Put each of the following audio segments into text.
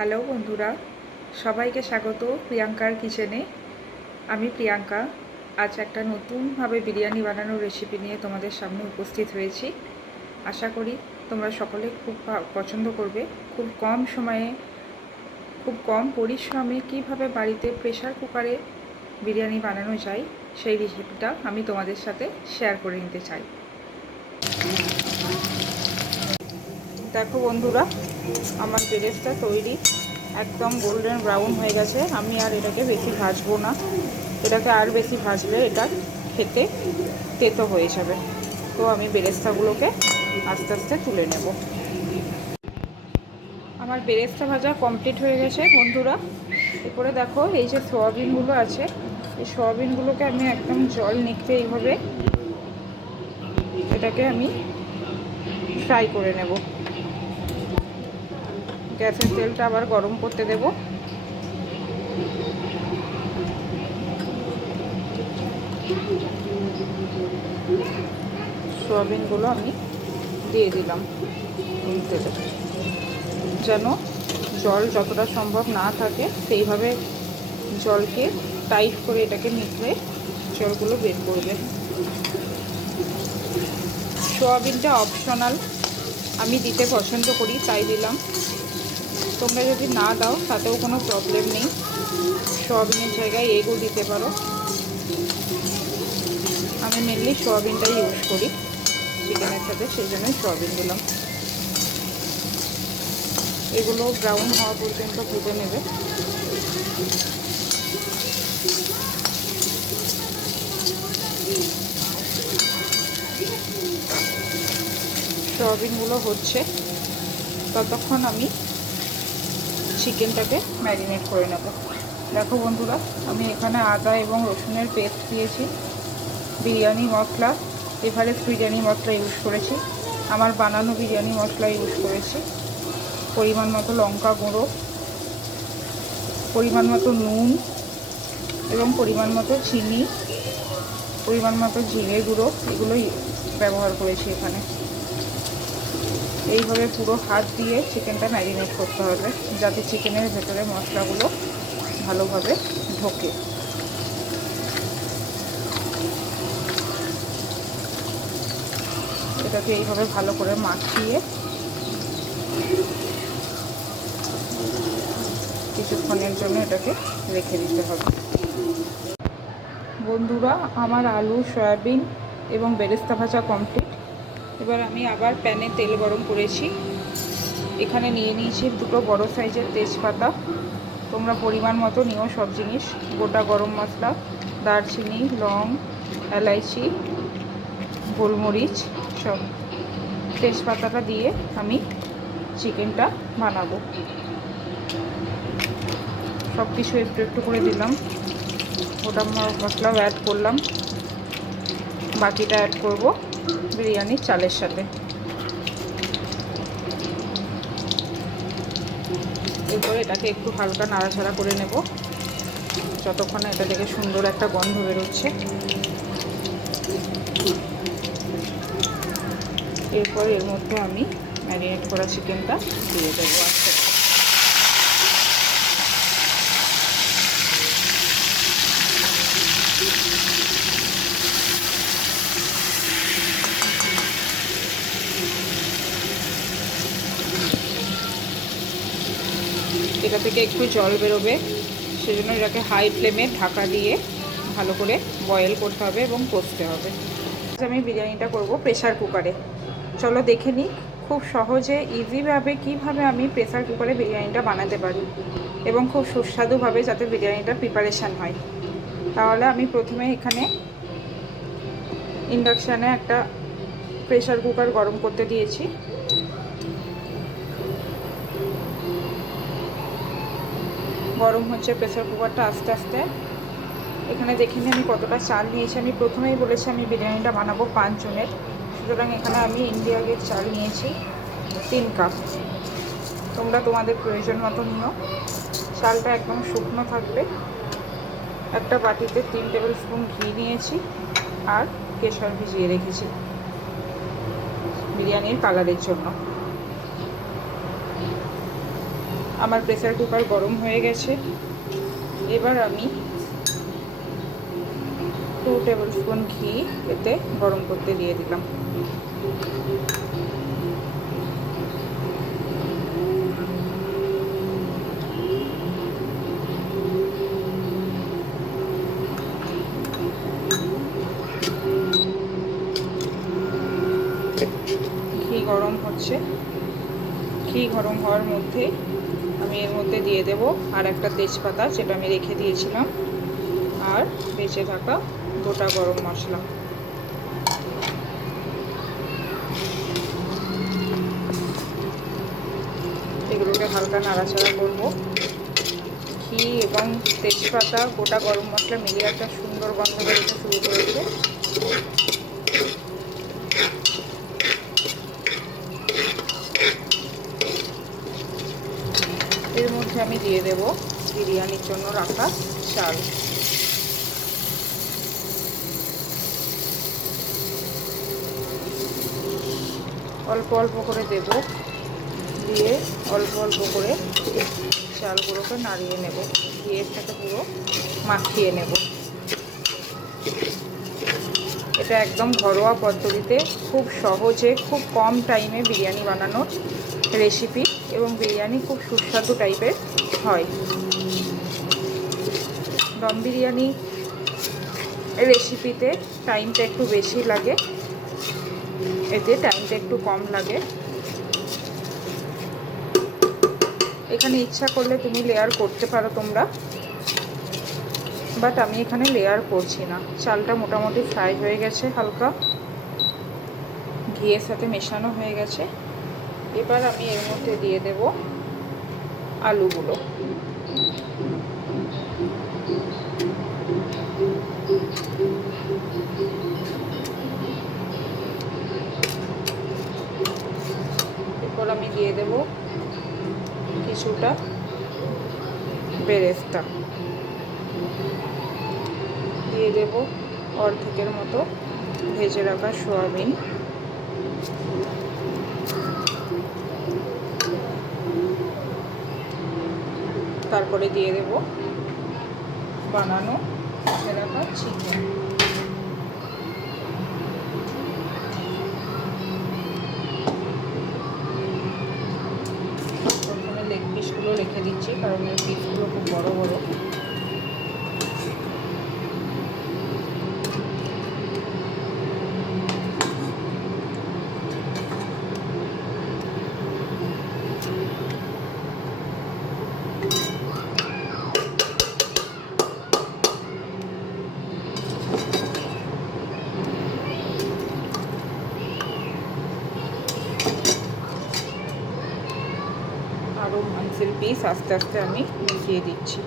Hello বন্ধুরা, সবাইকে স্বাগত প্রিয়াঙ্কার কিচেনে। আমি প্রিয়াঙ্কা। আজ একটা নতুনভাবে বিরিয়ানি বানানোর রেসিপি নিয়ে তোমাদের সামনে উপস্থিত হয়েছি। আশা করি তোমরা সকলে খুব পছন্দ করবে। খুব কম সময়ে, খুব কম পরিশ্রমে কীভাবে বাড়িতে প্রেশার কুকারে বিরিয়ানি বানানো যায় সেই রেসিপিটা আমি তোমাদের সাথে শেয়ার করে নিতে চাই। দেখো বন্ধুরা, আমার বেরেস্তা তৈরি, একদম গোল্ডেন ব্রাউন হয়ে গেছে। আমি আর এটাকে বেশি ভাজবো না, এটাকে আর বেশি ভাজলে এটা খেতে তেতো হয়ে যাবে। তো আমি বেরেস্তাগুলোকে আস্তে আস্তে তুলে নেব। আমার বেরেস্তা ভাজা কমপ্লিট হয়ে গেছে বন্ধুরা। এরপরে দেখো, এই যে সয়াবিনগুলো আছে, এই সয়াবিনগুলোকে আমি একদম জল নিখে এইভাবে এটাকে আমি ফ্রাই করে নেব। গ্যাসের তেলটা আবার গরম করতে দেব। সয়াবিনগুলো আমি দিয়ে দিলাম এই তেলে, যেন জল যতটা সম্ভব না থাকে সেইভাবে জলকে টাইট করে এটাকে নিকড়ে জলগুলো বের করবে। সয়াবিনটা অপশনাল, আমি দিতে পছন্দ করি তাই দিলাম। তোমরা যদি না দাও তাতেও কোনো প্রবলেম নেই, সয়াবিনের জায়গায় এগও দিতে পারো। আমি মেনলি সয়াবিনটাই ইউজ করি চিকেনের সাথে, সেই জন্যই সয়াবিন দিলাম। এগুলো ব্রাউন হওয়া পর্যন্ত ভেজে নেবে। সয়াবিনগুলো হচ্ছে ততক্ষণ আমি চিকেনটাকে ম্যারিনেট করে নেব। দেখো বন্ধুরা, আমি এখানে আদা এবং রসুনের পেস্ট দিয়েছি, বিরিয়ানি মশলা, এভারেস্ট বিরিয়ানি মশলা ইউজ করেছি, আমার বানানো বিরিয়ানি মশলা ইউজ করেছি, পরিমাণ মতো লঙ্কা গুঁড়ো, পরিমাণ মতো নুন এবং পরিমাণ মতো চিনি, পরিমাণ মতো জিরে গুঁড়ো, এগুলোই ব্যবহার করেছি এখানে। এইভাবে পুরো হাত দিয়ে চিকেনটা ম্যারিনেট করতে হবে, যাতে চিকেনের ভেতরে মশলাগুলো ভালোভাবে ঢোকে। এটাকে এইভাবে ভালো করে মাখিয়ে কিছুক্ষণের জন্য এটাকে রেখে দিতে হবে। বন্ধুরা, আমার আলু, সয়াবিন এবং বেরেস্তা ভাজা কমপ্লিট। এবার আমি আবার প্যানে তেল গরম করেছি। এখানে নিয়ে নিয়েছি দুটো বড় সাইজের তেজপাতা। তোমরা পরিমাণ মতো নিও সব জিনিস, গোটা গরম মশলা, দারচিনি, লং, এলাইচি, গোলমরিচ সব। তেজপাতাটা দিয়ে আমি চিকেনটা বানাবো। সব কিছু একটু একটু করে দিলাম, গোটা মশলাও অ্যাড করলাম, বাকিটা অ্যাড করব বিরিয়ানির চালের সাথে। এরপরে এটাকে একটু হালকা নাড়াচাড়া করে নেব যতক্ষণ এটা থেকে সুন্দর একটা গন্ধ বেরোচ্ছে। এরপর এর মধ্যে আমি ম্যারিনেট করা চিকেনটা দিয়ে দেবো আস্তে আস্তে। এটা থেকে একটু জল বেরোবে, সেজন্য এটাকে হাই ফ্লেমে ঢাকা দিয়ে ভালো করে বয়েল করতে হবে এবং কষতে হবে। আমি বিরিয়ানিটা করব প্রেসার কুকারে। চলো দেখে নিই খুব সহজে ইজিভাবে কীভাবে আমি প্রেসার কুকারে বিরিয়ানিটা বানাতে পারি এবং খুব সুস্বাদুভাবে যাতে বিরিয়ানিটার প্রিপারেশান হয়। তাহলে আমি প্রথমে এখানে ইন্ডাকশানে একটা প্রেসার কুকার গরম করতে দিয়েছি। গরম হচ্ছে প্রেসার কুকারটা আস্তে আস্তে। এখানে দেখে নিই আমি কতটা চাল নিয়েছি। আমি প্রথমেই বলেছি আমি বিরিয়ানিটা বানাবো 5 জনের, সুতরাং এখানে আমি ইন্ডিয়া গেট চাল নিয়েছি 3 কাপ। তোমরা তোমাদের প্রয়োজন মতো নিও। চালটা একদম শুকনো থাকবে। একটা বাটিতে 3 টেবিল স্পুন ঘি নিয়েছি আর কেশর ভিজিয়ে রেখেছি বিরিয়ানির কালারের জন্য। আমার প্রেসার কুকার গরম হয়ে গেছে। এবার আমি 2 টেবিল স্পুন ঘি এতে গরম করতে দিয়ে দিলাম। ঘি গরম হচ্ছে। ঘি গরম হওয়ার মধ্যে আমি এর মধ্যে দিয়ে দেব আর একটা তেজপাতা, যেটা আমি রেখে দিয়েছিলাম, আর বেঁচে থাকা গোটা গরম মশলা। এগুলোকে হালকা নাড়াচাড়া করব। ঘি এবং তেজপাতা গোটা গরম মশলা মিলিয়ে একটা সুন্দর গন্ধ বেরোতে শুরু করেছে। এর মধ্যে আমি দিয়ে দেব বিরিয়ানির জন্য রাখা চাল। অল্প অল্প করে দেব, দিয়ে অল্প অল্প করে চালগুলোকে নাড়িয়ে নেব, দিয়ে সাথে পুরো মাখিয়ে নেব। এটা একদম ঘরোয়া পদ্ধতিতে খুব সহজে খুব কম টাইমে বিরিয়ানি বানানোর রেসিপি, এবং বিরিয়ানি খুব সুস্বাদু টাইপের হয়। দম বিরিয়ানি রেসিপিতে টাইমটা একটু বেশি লাগে, এতে টাইমটা একটু কম লাগে। এখানে ইচ্ছা করলে তুমি লেয়ার করতে পারো তোমরা, বাট আমি এখানে লেয়ার করছি না। চালটা মোটামুটি ফ্রাই হয়ে গেছে, হালকা ঘিয়ের সাথে মেশানো হয়ে গেছে। এবার আমি এর মধ্যে দিয়ে দেব আলুগুলো। এরপর আমি দিয়ে দেব কিছুটা বেরেস্তা, দিয়ে দেব অর্ধেকের মতো ভেজে রাখা সয়াবিন, তারপরে দিয়ে দেব বানানো ভেজে রাখা চিকেন। প্রথমে লেগ পিসগুলো রেখে দিচ্ছি, কারণ এই পিসগুলো খুব বড় বড়। আরও মাংসের পিস আস্তে আস্তে আমি মিশিয়ে দিচ্ছি।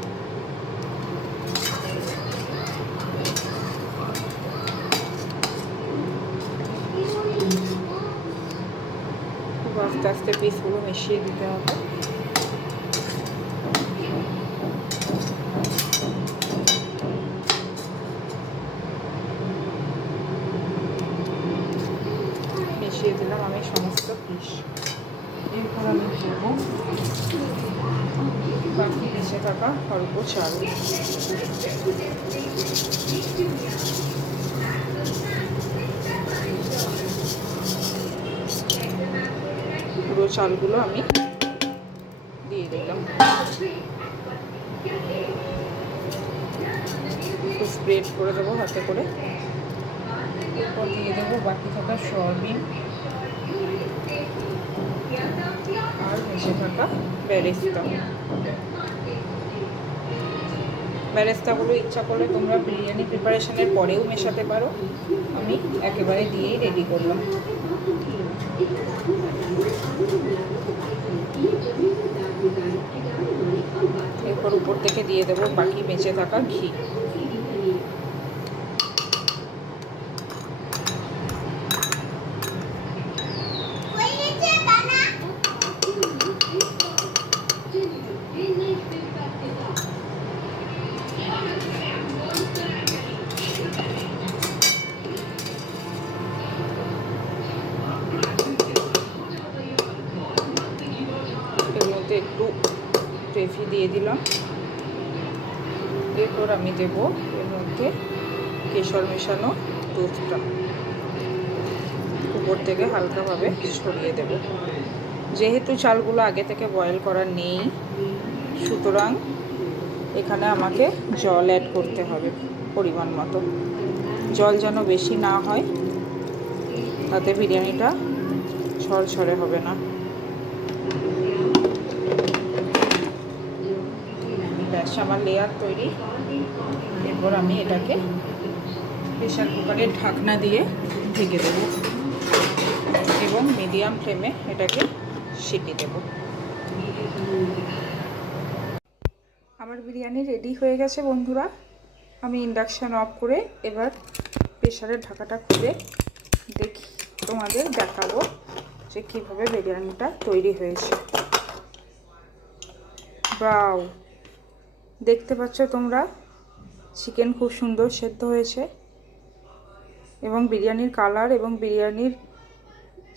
খুব আস্তে আস্তে পিসগুলো মিশিয়ে দিতে হবে। মিশিয়ে দিলাম আমি সমস্ত পিস। এরপর আমি দেবো বাকি বেঁচে থাকা অল্প চাল। পুরো চালগুলো আমি দিয়ে দিলাম, একটু স্প্রেড করে দেবো হাতে করে। এরপর দিয়ে দেবো বাকি থাকা সয়াবিন আর ভেজে থাকা বেরেস্তা। বেরেস্তাগুলো ইচ্ছা করলে তোমরা বিরিয়ানি প্রিপারেশনের পরেও মেশাতে পারো, আমি একেবারে দিয়েই রেডি করলাম। এরপর উপর থেকে দিয়ে দেবো বাকি বেঁচে থাকা ঘি। একটু গ্রেভি দিয়ে দিলাম। এরপর আমি দেব এর মধ্যে কেশর মেশানো দুধটা, উপর থেকে হালকাভাবে ছড়িয়ে দেব। যেহেতু চালগুলো আগে থেকে বয়েল করা নেই, সুতরাং এখানে আমাকে জল অ্যাড করতে হবে পরিমাণ মতো। জল যেন বেশি না হয়, তাতে বিরিয়ানিটা ছড়ছড়ে হবে না। ব্যাস, আমার লেয়ার তৈরি। এরপর আমি এটাকে প্রেশার কুকারের ঢাকনা দিয়ে ঢেকে দেব এবং মিডিয়াম ফ্লেমে এটাকে সিটি দেব। আমার বিরিয়ানি রেডি হয়ে গেছে বন্ধুরা। আমি ইন্ডাকশান অফ করে এবার প্রেশারের ঢাকাটা খুলে দেখি, তোমাদের দেখাবো যে কীভাবে বিরিয়ানিটা তৈরি হয়েছে। বাও, দেখতে পাচ্ছ তোমরা, চিকেন খুব সুন্দর সেদ্ধ হয়েছে এবং বিরিয়ানির কালার এবং বিরিয়ানির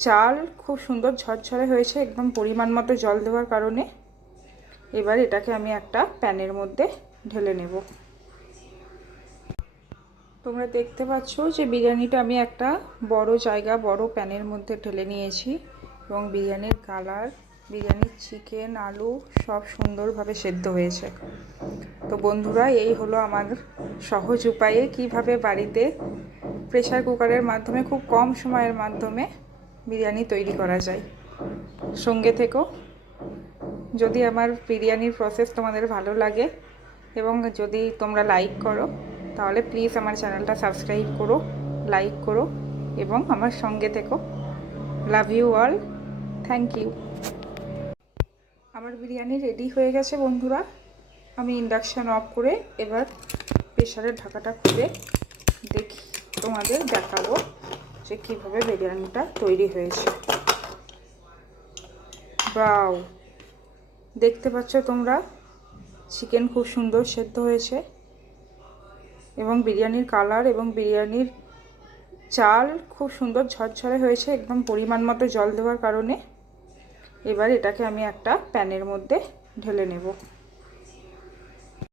চাল খুব সুন্দর ঝরঝরে হয়েছে, একদম পরিমাণ মতো জল দেওয়ার কারণে। এবার এটাকে আমি একটা প্যানের মধ্যে ঢেলে নেব। তোমরা দেখতে পাচ্ছ যে বিরিয়ানিটা আমি একটা বড় জায়গা, বড় প্যানের মধ্যে ঢেলে নিয়েছি এবং বিরিয়ানির কালার, বিরিয়ানির চিকেন, আলু সব সুন্দরভাবে সেদ্ধ হয়েছে। তো বন্ধুরা, এই হলো আমার সহজ উপায়ে কিভাবে বাড়িতে প্রেসার কুকারের মাধ্যমে খুব কম সময়ের মাধ্যমে বিরিয়ানি তৈরি করা যায়। সঙ্গে থেকো। যদি আমার বিরিয়ানির প্রসেস তোমাদের ভালো লাগে এবং যদি তোমরা লাইক করো, তাহলে প্লিজ আমার চ্যানেলটা সাবস্ক্রাইব করো, লাইক করো এবং আমার সঙ্গে থেকো। Love you all, thank you. আমার বিরিয়ানি রেডি হয়ে গেছে বন্ধুরা। আমি ইন্ডাকশান অফ করে এবার প্রেশারের ঢাকাটা খুলে দেখি, তোমাদের দেখাবো যে কীভাবে বিরিয়ানিটা তৈরি হয়েছে। বাও, দেখতে পাচ্ছ তোমরা, চিকেন খুব সুন্দর সেদ্ধ হয়েছে এবং বিরিয়ানির কালার এবং বিরিয়ানির চাল খুব সুন্দর ঝরঝরে হয়েছে, একদম পরিমাণ মতো জল দেওয়ার কারণে। এবার এটাকে আমি একটা প্যানের মধ্যে ঢেলে নেব।